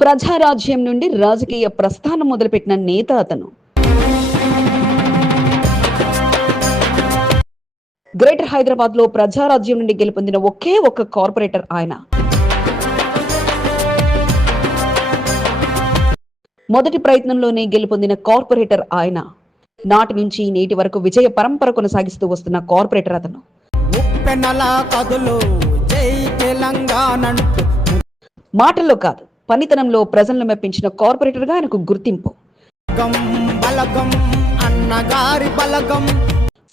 ప్రజారాజ్యం నుండి రాజకీయ ప్రస్థానం మొదలుపెట్టిన నేత అతను. గ్రేటర్ హైదరాబాద్లో ప్రజారాజ్యం నుండి గెలుపొందిన ఒకే ఒక్క కార్పొరేటర్ ఆయన. మొదటి ప్రయత్నంలోనే గెలుపొందిన కార్పొరేటర్ ఆయన. నాటి నుంచి నేటి వరకు విజయ పరంపర కొనసాగిస్తూ వస్తున్న కార్పొరేటర్ అతను. మాటల్లో కాదు పనితనంలో ప్రజలను మెప్పించిన కార్పొరేటర్గా ఆయనకు గుర్తింపు.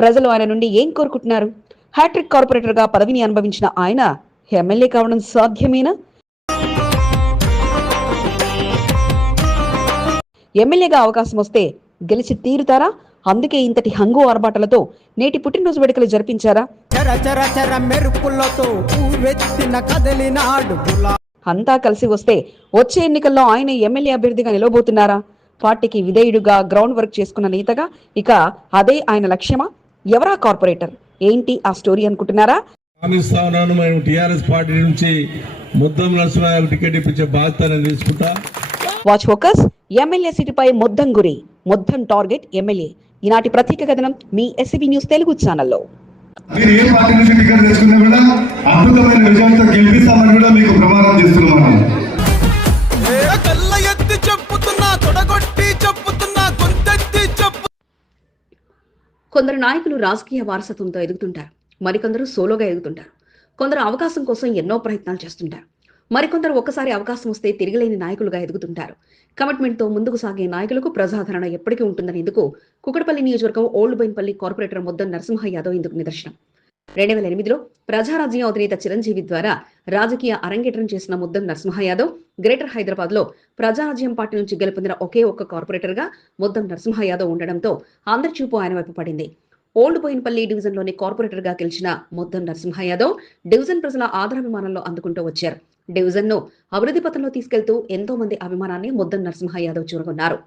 ప్రజలు ఆయన నుండి ఏం కోరుకుంటున్నారు? హ్యాట్రిక్ కార్పొరేటర్గా పదవిని అనుభవించిన ఆయన ఎమ్మెల్యే కావడం సాధ్యమేనా? ఎమ్మెల్యేగా అవకాశం వస్తే గెలిచి తీరుతారా? అందుకే ఇంతటి హంగు ఆర్భాటాలతో నేటి పుట్టినరోజు వేడుకలు జరిపించారా? అంతా కలిసి వస్తే వచ్చే ఎన్నికల్లో ఆయన ఎమ్మెల్యే అభ్యర్థిగా నిలవబోతున్నారా? పార్టీకి విధేయుడుగా గ్రౌండ్ వర్క్ చేసుకున్న నేతగా ఇక అదే ఆయన లక్ష్యమా? ఎవరా కార్పొరేటర్? ఏంటి ఆ స్టోరీ అనుకుంటున్నారా? హామీస్తా ఉన్నాను మేము టీఆర్ఎస్ పార్టీ నుంచి ముద్దం నరసింహరావు టికెట్ ఇప్పించే బాధ్యత నేను తీసుకుంటా వాచ్ ఫోకస్ ఎమ్మెల్యే సీటుపై మొద్దం గురి మొద్దం టార్గెట్ ఎమ్మెల్యే. ఈనాటి ప్రత్యేక కథనం మీ ఎస్సీబీ న్యూస్ తెలుగు ఛానల్లో మీరు ఏ పార్టీ నుంచి టికెట్ తెచ్చుకున్నా కూడా అద్భుతమైన విజయంతో గెలిపిస్తామని కూడా మీకు ప్రమాణం చేస్తున్నాం మనం కొందరు నాయకులు రాజకీయ వారసత్వంతో ఎదుగుతుంటారు. మరికొందరు సోలోగా ఎదుగుతుంటారు. కొందరు అవకాశం కోసం ఎన్నో ప్రయత్నాలు చేస్తుంటారు. మరికొందరు ఒక్కసారి అవకాశం వస్తే తిరగలేని నాయకులుగా ఎదుగుతుంటారు. కమిట్మెంట్తో ముందుకు సాగే నాయకులకు ప్రజాదరణ ఎప్పటికీ ఉంటుందనేందుకు కుకటపల్లి నియోజకవర్గం ఓల్డ్ బైన్పల్లి కార్పొరేటర్ ముద్దం నరసింహ యాదవ్ ఇందుకు నిదర్శనం. రెండు వేల ఎనిమిదిలో ప్రజారాజ్యం అధినేత చిరంజీవి ద్వారా రాజకీయ అరంగేట్రం చేసిన ముద్దం నరసింహ యాదవ్ గ్రేటర్ హైదరాబాద్లో ప్రజారాజ్యం పార్టీ నుంచి గెలుపొందిన ఒకే ఒక్క కార్పొరేటర్గా ముద్దం నరసింహ యాదవ్ ఉండడంతో అందరి చూపు ఆయన వైపు పడింది. ఓల్డ్ బోయిన్పల్లి డివిజన్లోని కార్పొరేటర్గా గెలిచిన ముద్దం నరసింహ యాదవ్ డివిజన్ ప్రజల ఆదరాభిమానంలో అందుకుంటూ వచ్చారు. డివిజన్ను అభివృద్ధి పథంలో తీసుకెళ్తూ ఎంతో మంది అభిమానాన్ని ముద్దం నరసింహ యాదవ్ చూరగొన్నారు.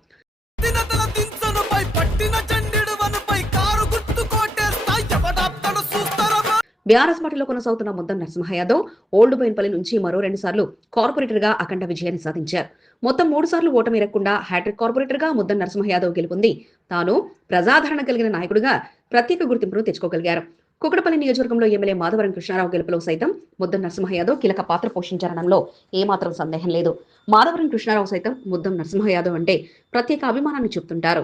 బీఆర్ఎస్ పార్టీలో కొనసాగుతున్న ముద్దం నరసింహ యాదవ్ ఓల్డ్ బోయిన్పల్లి నుంచి మరో రెండు సార్లు కార్పొరేటర్గా అఖండ విజయాన్ని సాధించారు. మొత్తం మూడు సార్లు ఓటమి ఎరగకుండా హ్యాట్రిక్ కార్పొరేటర్గా ముద్దం నరసింహ యాదవ్ గెలుపొంది. తాను ప్రజాదరణ కలిగిన నాయకుడిగా ప్రత్యేక గుర్తింపును తెచ్చుకోగలిగారు. కుకటపల్లి నియోజకవర్గంలో ఎమ్మెల్యే మాధవరం కృష్ణారావు గెలుపులో సైతం ముద్దం నరసింహ యాదవ్ కీలక పాత్ర పోషించారనడంలో ఏమాత్రం సందేహం లేదు. మాధవరం కృష్ణారావు సైతం ముద్దం నరసింహ యాదవ్ అంటే ప్రత్యేక అభిమానాన్ని చెప్తుంటారు.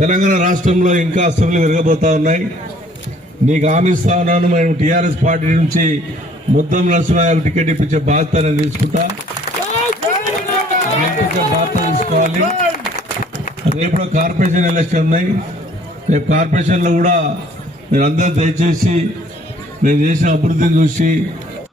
తెలంగాణ రాష్ట్రంలో ఇంకా అసెంబ్లీ విరగబోతా ఉన్నాయి. నీకు హామీ ఉన్నాను మేము టీఆర్ఎస్ పార్టీ నుంచి ముద్దం నరసింహరావు టికెట్ ఇప్పించే బాధ్యత నేను తీసుకుంటా. బాధ్యత తీసుకోవాలి. రేపు కార్పొరేషన్ ఎలక్షన్ ఉన్నాయి. రేపు కార్పొరేషన్లో కూడా మీరందరూ దయచేసి మేము చేసిన అభివృద్ధిని చూసి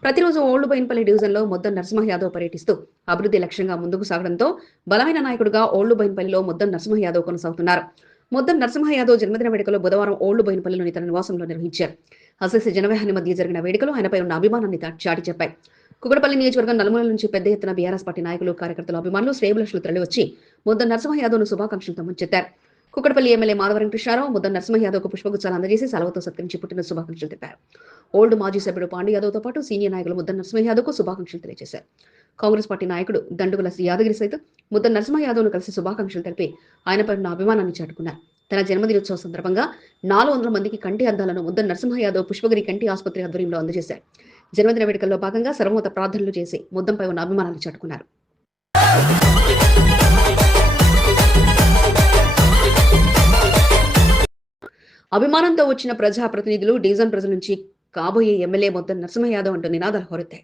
ప్రతిరోజు ఓల్డ్ బైన్పల్లి డివిజన్లో ముద్దం నరసింహ యాదవ్ పర్యటిస్తూ అభివృద్ధి లక్ష్యంగా ముందుకు సాగడంతో బలమైన నాయకుడిగా ఓల్డ్ బైన్పల్లిలో ముద్దం నరసింహ యాదవ్ కొనసాగుతున్నారు. ముద్దం నరసింహ యాదవ్ జన్మదిన వేడుకలో బుధవారం ఓల్డ్ బైన్పల్లిలోని తన నివాసంలో నిర్వహించారు. అసెస్ జనవాహాని మధ్య జరిగిన వేడుకలు ఆయనపై ఉన్న అభిమానాన్ని చాటి చెప్పాయి. కుకడపల్లి నియోజకవర్గం నలుమూల నుంచి పెద్ద ఎత్తున బీఆర్ఎస్ పార్టీ నాయకులు కార్యకర్తలు అభిమానులు శ్రేయభిలక్షలు తరలివచ్చి ముద్దం నరసింహ యాదవ్ను శుభాకాంక్షలతో ముంచెత్తారు. కుక్కడపల్లి ఎమ్మెల్యే మాధవరం కృష్ణారావు ముద్ద నరసింహ యాదవ్కు పుష్పగుచ్చాలు అందజేసి సెలవుతో సత్కరించి పుట్టిన శుభాకాంక్షలు తెలిపారు. ఓల్డ్ మాజీ సభ్యుడు పాండు యాదవ్తో పాటు సీనియర్ నాయకులు ముద్ద నరసింహ యాదవ్కు శుభాకాంక్షలు తెలియజేశారు. కాంగ్రెస్ పార్టీ నాయకుడు దండుగుల యాదగిరి సైతం ముద్ద నరసింహ యాదవ్ను కలిసి శుభాకాంక్షలు తెలిపి ఆయనపై ఉన్న అభిమానాన్ని చాటుకున్నారు. తన జన్మదినోత్సవం సందర్భంగా నాలుగు వందల మందికి కంటి అద్దాలను ముద్ద నరసింహ యాదవ్ పుష్పగిరి కంటి ఆసుపత్రి ఆధ్వర్యంలో అందజేశారు. జన్మదిన వేడుకల్లో భాగంగా సర్వమత ప్రార్థనలు చేసి ముద్దంపై ఉన్న అభిమానాన్ని చాటుకున్నారు. అభిమానంతో వచ్చిన ప్రజా ప్రతినిధులు డివిజన్ ప్రజల నుంచి కాబోయే ఎమ్మెల్యే మొత్తం నరసింహ యాదవ్ అంటూ నినాదాలు హోరెత్తాయి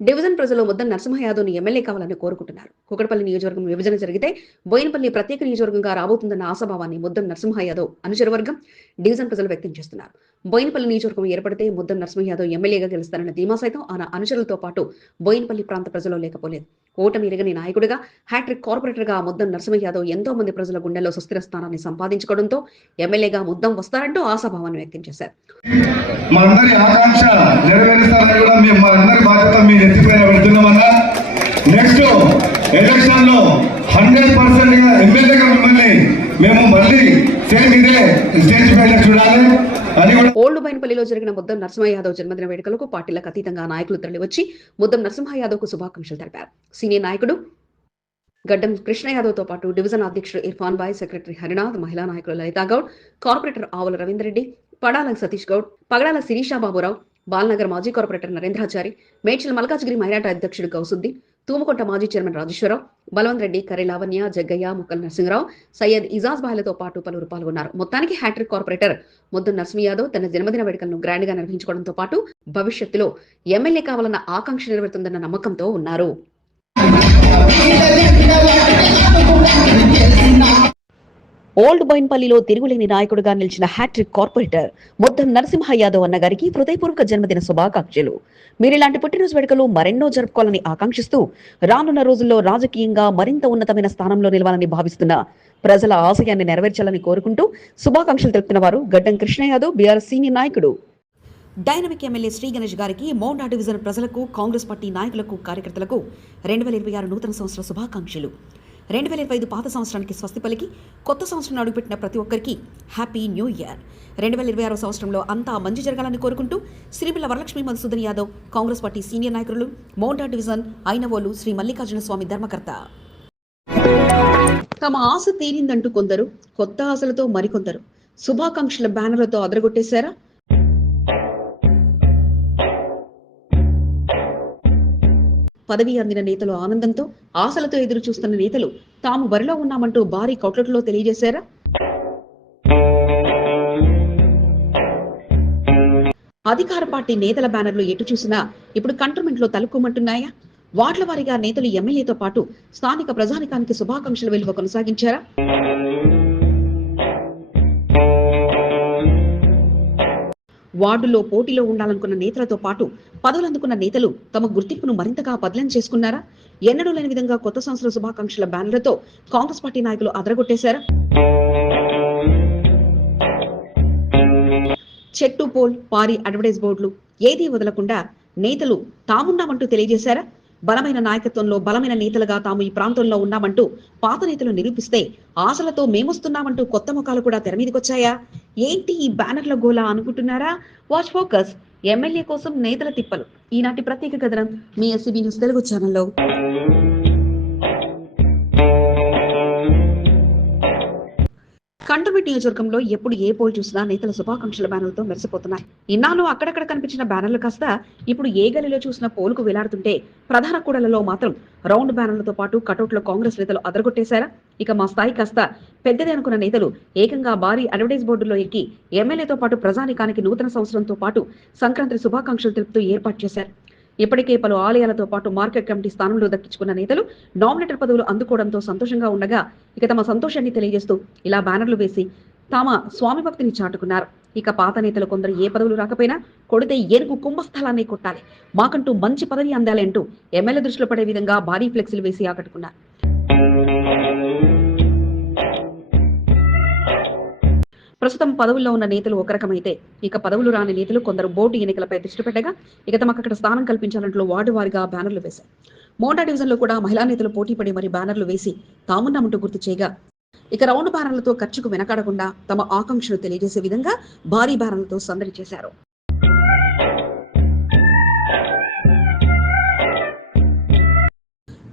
డివిజన్ ప్రజలు ముద్ద నరసింహ యాదవ్ని ఎమ్మెల్యే కావాలని కోరుకుంటున్నారు. కుకటపల్లి నియోజకవర్గం విభజన జరిగితే బోయినపల్లి ప్రత్యేక నియోజకవర్గంగా రాబోతుందన్న ఆశాభావాన్ని ముద్దం నరసింహ యాదవ్ అనుచరవర్గం డివిజన్ ప్రజలు వ్యక్తం చేస్తున్నారు. బోయినపల్లి నియోజకవర్గం ఏర్పడితే ముద్దం నరసింహ యాదవ్ ఎమ్మెల్యేగా గెలుస్తారన్న ధీమా సైతం ఆయన అనుచరులతో పాటు బోయినపల్లి ప్రాంత ప్రజల్లో లేకపోలేదు. ఓటమి ఎరగని నాయకుడిగా హ్యాట్రిక్ కార్పొరేటర్గా ముద్దం నరసింహ యాదవ్ ఎంతో మంది ప్రజల గుండెల్లో సుస్థిర స్థానాన్ని సంపాదించుకోవడంతో ఎమ్మెల్యేగా ముద్దం వస్తారంటూ ఆశాభావాన్ని వ్యక్తం చేశారు మనందరి ఆకాంక్ష నెరవేరుస్తారని కూడా మేము మనందరి బాధ్యత మీ నెత్తిపైన పెడుతున్నామన్నా నెక్స్ట్ ఎలక్షన్లో హండ్రెడ్ పర్సెంట్గా ఎమ్మెల్యేగా మిమ్మల్ని మేము మళ్ళీ సేమ్ ఇదే స్టేజ్ పైన చూడాలి. ఓల్డ్ బైన్పల్లిలో జరిగిన ముద్దం నరసింహ యాదవ్ జన్మదిన వేడుకలకు పార్టీలకు అతీతంగా నాయకులు తరలివచ్చి ముద్దం నరసింహ యాదవ్కు శుభాకాంక్షలు తెలిపారు. సీనియర్ నాయకుడు గడ్డం కృష్ణ యాదవ్తో పాటు డివిజన్ అధ్యక్షుడు ఇర్ఫాన్ బాయ్ సెక్రటరీ హరినాథ్ మహిళా నాయకులు లలితా గౌడ్ కార్పొరేటర్ ఆవుల రవీందర్ రెడ్డి పడాల సతీష్ గౌడ్ పగడాల శిరీషా బాబురావు బాలనగర్ మాజీ కార్పొరేటర్ నరేంద్రాచారి మేడ్చల్ మల్కాజ్గిరి మైనార్టీ అధ్యక్షుడు కౌసుద్దీన్ తూముకొంట మాజీ చైర్మన్ రాజేశ్వరరావు బలవంత్ రెడ్డి కర్రి లావణ్య జగ్గయ్య ముక్కల నరసింహరావు సయ్యద్ ఇజాజ్ బాహ్లతో పాటు పలువురు పాల్గొన్నారు. మొత్తానికి హ్యాట్రిక్ కార్పొరేటర్ ముద్దు నరసింహ యాదవ్ తన జన్మదిన వేడుకలను గ్రాండ్గా నిర్వహించుకోవడంతో పాటు భవిష్యత్తులో ఎమ్మెల్యే కావాలన్న ఆకాంక్ష నెరవేరుతుందన్న నమ్మకంతో ఉన్నారు. ఓల్డ్ బోయిన్పల్లిలో తిరుగులేని నాయకుడిగా నిలిచిన హ్యాట్రిక్ కార్పొరేటర్ మొత్తం నరసింహ యాదవ్ అన్న గారికి హృదయపూర్వక జన్మదిన శుభాకాంక్షలు. మీరు ఇలాంటి పుట్టినరోజు వేడుకలు మరెన్నో జరుపుకోవాలని ఆకాంక్షిస్తూ రానున్న రోజుల్లో రాజకీయంగా మరింత ఉన్నతమైన స్థానంలో నిలవాలని భావిస్తున్న ప్రజల ఆశయాన్ని నెరవేర్చాలని కోరుకుంటూ శుభాకాంక్షలు తెలుపుతున్న వారు గడ్డం కృష్ణ యాదవ్ బీఆర్ఎస్ సీనియర్ నాయకుడు. డైనమిక్ ఎమ్మెల్యే శ్రీ గణేష్ గారికి మౌండా డివిజన్ ప్రజలకు కాంగ్రెస్ పార్టీ నాయకులకు కార్యకర్తలకు రెండు వేల ఇరవై ఆరు నూతన సంవత్సర శుభాకాంక్షలు. రెండు వేల ఇరవై ఐదు పాత సంవత్సరానికి స్వస్తి పలికి కొత్త సంవత్సరం అడుగుపెట్టిన ప్రతి ఒక్కరికి హ్యాపీ న్యూ ఇయర్. రెండు వేల ఇరవై ఆరో సంవత్సరంలో అంతా మంచి జరగాలని కోరుకుంటూ శ్రీపిల్ల వరలక్ష్మి మధుసూదన్ యాదవ్ కాంగ్రెస్ పార్టీ సీనియర్ నాయకులు మౌండా డివిజన్ అయినవోలు శ్రీ మల్లికార్జున స్వామి ధర్మకర్త. తమ ఆశ తీరిందంటూ కొందరు కొత్త ఆశలతో మరికొందరు. శుభాకాంక్షల బ్యానర్లతో అదరగొట్టేశారా? పదవి అందిన నేతలు ఆనందంతో ఆశలతో ఎదురు చూస్తున్న నేతలు తాము బరిలో ఉన్నామంటూ భారీ కౌట్లట్లో తెలియజేశారా? అధికార పార్టీ నేతల బ్యానర్లు ఎటు చూసినా ఇప్పుడు కంటోన్మెంట్లో తలుపుకోమంటున్నాయా వార్డుల వారీగా నేతలు ఎమ్మెల్యేతో పాటు స్థానిక ప్రజానికానికి శుభాకాంక్షలు వెలువ కొనసాగించారా? వార్డులో పోటీలో ఉండాలనుకున్న నేతలతో పాటు పదవులు అందుకున్న నేతలు తమ గుర్తింపును మరింతగా పదిలం చేసుకున్నారా? ఎన్నడూ లేని విధంగా కొత్త సంవత్సర శుభాకాంక్షల బ్యానర్లతో కాంగ్రెస్ పార్టీ నాయకులు అదరగొట్టేశారా? చెట్టు పోల్ పారి అడ్వర్టైజ్ బోర్డులు ఏదీ వదలకుండా నేతలు తామున్నామంటూ తెలియజేశారా? బలమైన నాయకత్వంలో బలమైన నేతలుగా తాము ఈ ప్రాంతంలో ఉన్నామంటూ పాత నేతలు నిరూపిస్తే ఆశలతో మేమొస్తున్నామంటూ కొత్త ముఖాలు కూడా తెర మీదకొచ్చాయా? ఏంటి ఈ బ్యానర్ల గోలా అనుకుంటున్నారా? వాచ్ ఫోకస్ ఎమ్మెల్యే కోసం నేతల తిప్పలు. ఈనాటి ప్రత్యేక కథనం మీ ఎస్సీబీ న్యూస్ తెలుగు ఛానల్లో. కంటోన్మెంట్ నియోజకవర్గంలో ఎప్పుడు ఏ పోల్ చూసినా నేతల శుభాకాంక్షల బ్యానర్లతో మెరిసిపోతున్నాయి. ఇన్నాళ్ళు అక్కడక్కడ కనిపించిన బ్యానర్లు కాస్త ఇప్పుడు ఏ గలిలో చూసిన పోలుకు వేలాడుతుంటే ప్రధాన కూడలలో మాత్రం రౌండ్ బ్యానర్లతో పాటు కటౌట్లో కాంగ్రెస్ నేతలు అదరగొట్టేశారా? ఇక మా స్థాయి కాస్త పెద్దదే అనుకున్న నేతలు ఏకంగా భారీ అడ్వర్టైజ్ బోర్డులో ఎక్కి ఎమ్మెల్యేతో పాటు ప్రజానికానికి నూతన సంవత్సరంతో పాటు సంక్రాంతి శుభాకాంక్షలు తెలుపుతూ ఏర్పాటు చేశారు. ఇప్పటికే పలు ఆలయాలతో పాటు మార్కెట్ కమిటీ స్థానంలో దక్కించుకున్న నేతలు నామినేటర్ పదవులు అందుకోవడంతో సంతోషంగా ఉండగా ఇక తమ సంతోషాన్ని తెలియజేస్తూ ఇలా బ్యానర్లు వేసి తమ స్వామి భక్తిని చాటుకున్నారు. ఇక పాత నేతలు కొందరు ఏ పదవులు రాకపోయినా కొడితే ఏనుగు కుంభస్థలాన్ని కొట్టాలి. మాకంటూ మంచి పదవి అందాలి అంటూ ఎమ్మెల్యే దృష్టిలో పడే విధంగా భారీ ఫ్లెక్సీలు వేసి ఆకట్టుకున్నారు. ప్రస్తుతం పదవుల్లో ఉన్న నేతలు ఒక రకమైతే. ఇక పదవులు రాని నేతలు కొందరు బోర్డు ఎన్నికలపై దృష్టి పెట్టగా ఇక తమకు అక్కడ స్థానం కల్పించాలంటూ వార్డు వారిగా బ్యానర్లు వేశారు. మోండా డివిజన్లో కూడా మహిళా నేతలు పోటీపడి మరి బ్యానర్లు వేసి తామున్నామంటూ గుర్తు చేయగా ఇక రౌండ్ బ్యానర్లతో ఖర్చుకు వెనకాడకుండా తమ ఆకాంక్షను తెలియజేసే విధంగా భారీ బ్యానర్లతో సందడి చేశారు.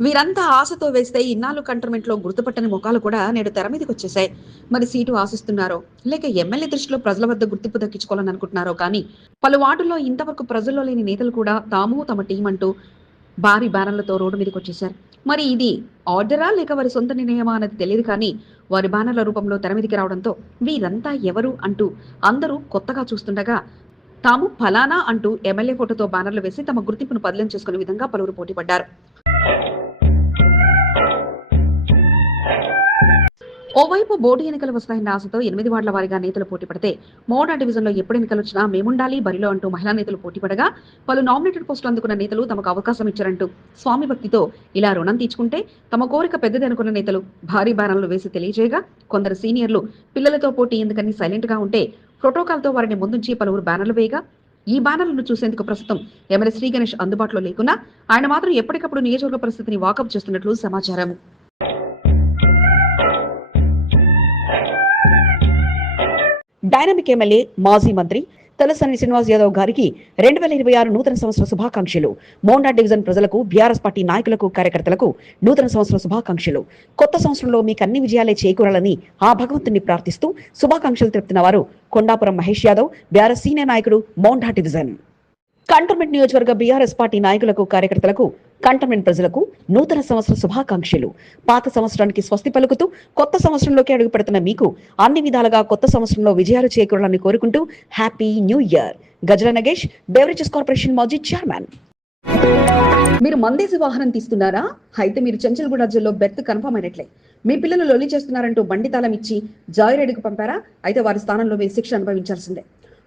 వీరంతా ఆశతో వేస్తే ఇన్నాళ్ళు కంటర్మెంట్లో గుర్తుపట్టని ముఖాలు కూడా నేడు తెర మీదకి వచ్చేసాయి మరి సీటు ఆశిస్తున్నారో? లేక ఎమ్మెల్యే దృష్టిలో ప్రజల వద్ద గుర్తింపు దక్కించుకోవాలని అనుకుంటున్నారో కానీ పలు వార్డుల్లో ఇంతవరకు ప్రజల్లో లేని నేతలు కూడా తాము తమ టీం అంటూ భారీ బ్యానర్లతో రోడ్డు మీదకి వచ్చేశారు. మరి ఇది ఆర్డరా లేక వారి సొంత నిర్ణయమా అన్నది తెలియదు కానీ వారి బ్యానర్ల రూపంలో తెర మీదకి రావడంతో వీరంతా ఎవరు అంటూ అందరూ కొత్తగా చూస్తుండగా తాము ఫలానా అంటూ ఎమ్మెల్యే ఫోటోతో బ్యానర్లు వేసి తమ గుర్తింపును బదిలీ చేసుకునే విధంగా పలువురు పోటీ పడ్డారు ఓవైపు బోర్డు ఎన్నికలు వస్తాయన్న ఆశతో ఎనిమిది వార్డుల వారిగా నేతలు పోటీ పడితే మోడా డివిజన్లో ఎప్పుడు ఎన్నికలు వచ్చినా మేముండాలి బరిలో అంటూ మహిళా నేతలు పోటీ పడగా పలు నామినేటెడ్ పోస్టులు అందుకున్న నేతలు తమకు అవకాశం ఇచ్చారంటూ స్వామి భక్తితో ఇలా రుణం తీర్చుకుంటే తమ కోరిక పెద్దది అనుకున్న నేతలు భారీ బ్యానర్లు వేసి తెలియజేయగా కొందరు సీనియర్లు పిల్లలతో పోటీ ఎందుకని సైలెంట్గా ఉంటే ప్రోటోకాల్తో వారిని ముందుంచి పలువురు బ్యానర్లు వేయగా ఈ బ్యానర్లను చూసేందుకు ప్రస్తుతం ఎమ్మెల్యే శ్రీ గణేష్ అందుబాటులో లేకున్నా ఆయన మాత్రం ఎప్పటికప్పుడు నియోజకవర్గ పరిస్థితిని వాకప్ చేస్తున్నట్లు సమాచారం డైనమిక్ ఎమ్మెల్యే మాజీ మంత్రి తలసాని శ్రీనివాస్ యాదవ్ గారికి రెండు వేల ఇరవై ఆరు నూతన సంవత్సర శుభాకాంక్షలు. మోండా డివిజన్ ప్రజలకు బీఆర్ఎస్ పార్టీ నాయకులకు కార్యకర్తలకు నూతన సంవత్సర శుభాకాంక్షలు. కొత్త సంవత్సరంలో మీకు అన్ని విజయాలే చేకూరాలని ఆ భగవంతుని ప్రార్థిస్తూ శుభాకాంక్షలు తెలుపుతున్న వారు కొండాపురం మహేష్ యాదవ్ బీఆర్ఎస్ సీనియర్ నాయకుడు మోండా డివిజన్. కంటోన్మెంట్ నియోజకవర్గ బీఆర్ఎస్ పార్టీ నాయకులకు కార్యకర్తలకు కంటమెంట్ ప్రజలకు నూతన సంవత్సర శుభాకాంక్షలు. పాత సంవత్సరానికి స్వస్తి పలుకుతూ కొత్త సంవత్సరంలోకి అడుగు పెడుతున్న మీకు అన్ని విధాలుగా కొత్త సంవత్సరంలో విజయాలు చేకూరాలని కోరుకుంటూ happy new year. Gajala Nagesh beverages corporation మాజీ చైర్మన్. మీరు మందేసి వాహనం తీస్తున్నారా? అయితే మీరు చెంచల్గూడ జిల్లాలో బెర్త్ కన్ఫర్మ్ అయినట్లే. మీ పిల్లలు లొల్లి చేస్తున్నారంటూ బండి తాళం ఇచ్చి జాయిరెడ్డికి పంపారా? అయితే వారి స్థానంలో మీరు శిక్ష అనుభవించాల్సిందే.